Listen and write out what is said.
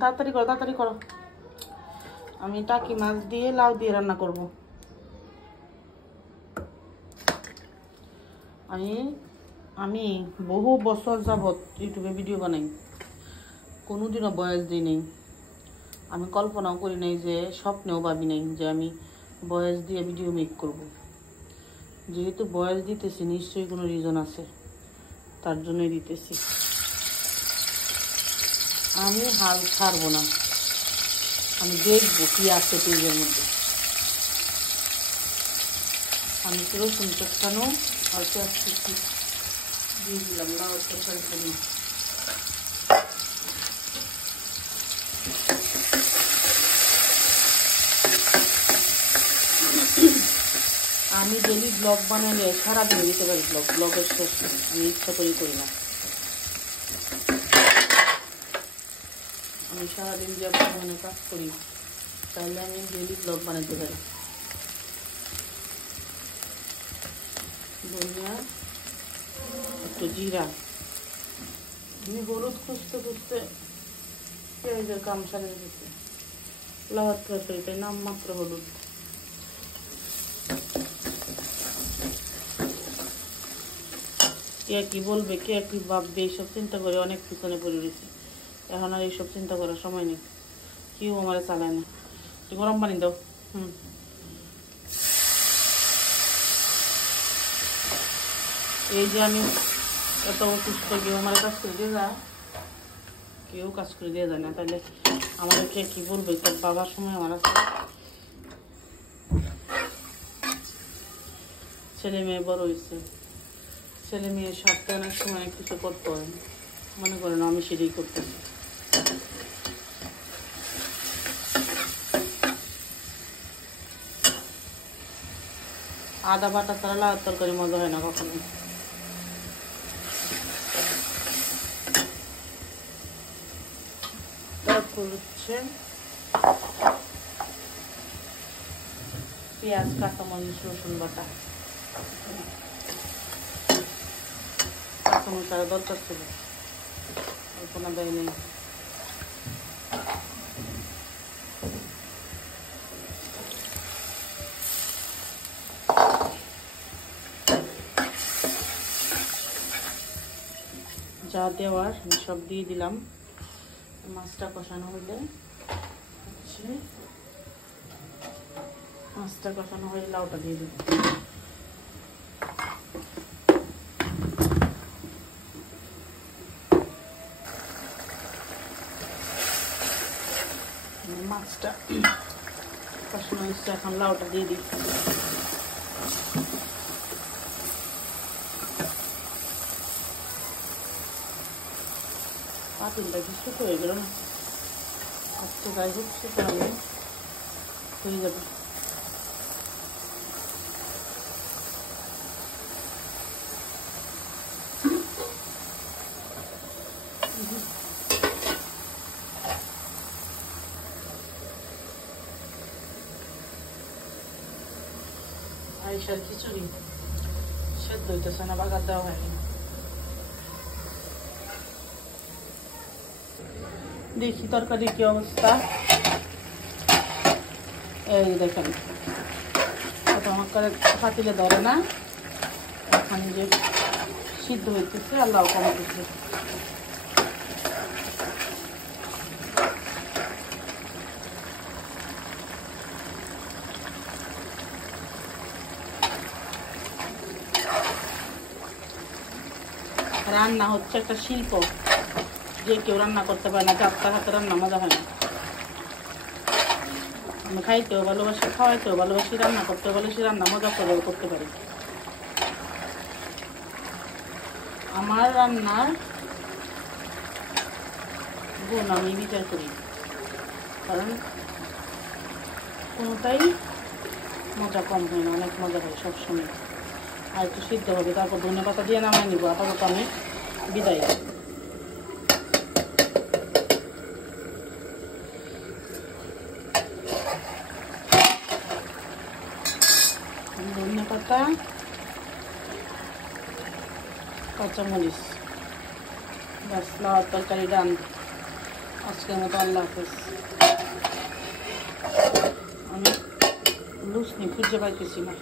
তাড়াতাড়ি করো, তাড়াতাড়ি করো। আমি টাকি মাছ দিয়ে লাউ দিয়ে রান্না করব। আমি বহু বছর যাবৎ ইউটিউবে ভিডিও বানাই, কোনোদিনও বয়স দিই নেই। আমি কল্পনাও করি নাই, যে স্বপ্নেও ভাবি নাই যে আমি বয়স দিয়ে ভিডিও মেক করব। যেহেতু বয়স দিতেছি, নিশ্চয়ই কোনো রিজন আছে, তার জন্যই দিতেছি। আমি হাল ছাড়বো না, আমি দেখবো কি আছে পেজের মধ্যে। আমি তো রসুন চটকানো আর পেঁয়াজ কুচি দিয়ে দিলাম লাউ তরকারি জন্য। আমি ডেলি ব্লগ বানালে সারাদিন দিতে পারি, ব্লগের শেষ নেই, আমি ইচ্ছা করি না। আমি সারাদিন যে পরিমাণে কাজ করি, তাহলে আমি ডেলি ব্লগ বানাতে পারি। ধনিয়া, একটু জিরা, আমি হলুদ খুঁজতে খুঁজতে পেঁয়াজের কাম সারিয়ে দিচ্ছি। লাউয়ের তরকারিতে নাম মাত্র হলুদ। কে কি বলবে, কে কি ভাববে, এইসব চিন্তা করে অনেক পিছনে পড়ে রয়েছি। এখন আর এইসব চিন্তা করার সময় নেই, কেউ আমার চালায় না। গরম পানি দাও। এই যে আমি এত অসুস্থ, কেউ আমার কাজ করে দিয়ে যায়, কেউ কাজ করে দিয়ে যায় না, তাহলে আমাদেরকে কি বলবে? তার বাবার সময় আমার আছে, ছেলে মেয়ে বড় হয়েছে, ছেলে মেয়ের সাথে অনেক সময় অনেক কিছু করতে হয়, মনে করেন আমি সেটাই করতেছি। আদা বাটা ছাড়া লাউয়ের তরকারি মজা হয় না কখনো। তারপর হচ্ছে পেঁয়াজ, কাঁচামরিচ, রসুন বাটা। কাঁচামরিচ আর দরকার ছিল, কল্পনা দেয় নেই। যা দেওয়ার আমি সব দিয়ে দিলাম। মাছটা কষানো হলে লাউটা দিয়ে দিব। মাছটা কষানো হচ্ছে, এখন লাউটা দিয়ে দিই। পাতিলটা কি শুকো হয়ে গেল না? আজকে যাই হোক শুকো হয়ে যাবে। আইসার খিচুড়ি সেদ্ধ হইতেছে না, বাগার দেওয়া হয়নি। দেখি তরকারির কি অবস্থা। এই দেখেন, আমার করে পাতিলে ধরে না, এখন যে সিদ্ধ হইতেছে আর লাউ কমাতেছে। রান্না হচ্ছে একটা শিল্প, যে কেউ রান্না করতে পারে না, যাত্রা হাতে রান্না মজা হয় না। আমি খাইতেও ভালোবাসি, খাওয়াইতেও ভালোবাসি, রান্না করতেও ভালোবাসি, রান্না মজা করেও করতে পারি। আমার রান্নার গুণ আমি বিচার করি, কারণ কোনোটাই মজা কম হয় না, অনেক মজা হয় সবসময়। আর একটু সিদ্ধ হবে, তারপর ধনে পাতা দিয়ে নামাই নিব। আপাতত আমি বিদায়। ধনে পাতা, কাঁচামরিচ, ব্যাস লাউয়ের তরকারি ডান। আজকের মতো আল্লাহ হাফেজ। আমি লুচনি খুঁজে পাইতেছি না।